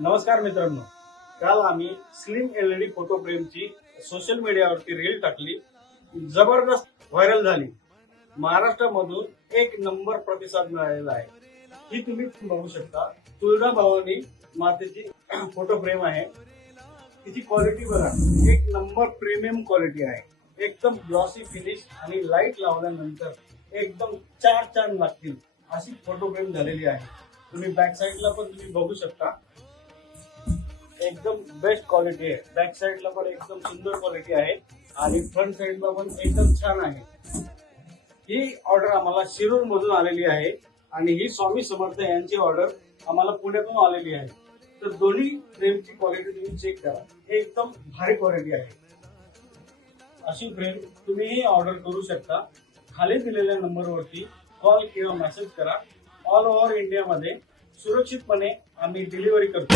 नमस्कार मित्रांनो, काल आम्ही स्लिम एलईडी फोटो फ्रेमची सोशल मीडियावरती रील टाकली, जबरदस्त व्हायरल झाली. महाराष्ट्रामधून एक नंबर प्रतिसाद मिळालेला आहे. ही तुम्ही बघू शकता. तुळजाभवानी मातेची फोटो फ्रेम आहे. तिची क्वालिटी बघा, एक नंबर प्रीमियम क्वालिटी आहे. एकदम ग्लॉसी फिनिश आणि लाईट लावल्यानंतर एकदम चार लागतील अशी फोटो फ्रेम झालेली आहे. तुम्ही बॅक साईडला पण तुम्ही बघू शकता. एकदम बेस्ट क्वालिटी आहे. बॅक साईडला पण एकदम सुंदर क्वालिटी आहे आणि फ्रंट साईडला पण एकदम छान आहे. ही ऑर्डर आम्हाला शिरूर मधून आलेली आहे आणि ही स्वामी समर्थ यांची ऑर्डर आम्हाला पुण्यातून आलेली आहे. तर दोन्ही फ्रेमची क्वालिटी तुम्ही चेक करा. एकदम भारी क्वालिटी आहे. अशी फ्रेम तुम्हीही ऑर्डर करू शकता. खाली दिलेल्या नंबरवरती कॉल किंवा मेसेज करा. ऑल ओव्हर इंडियामध्ये सुरक्षितपणे आम्ही डिलिव्हरी करतो.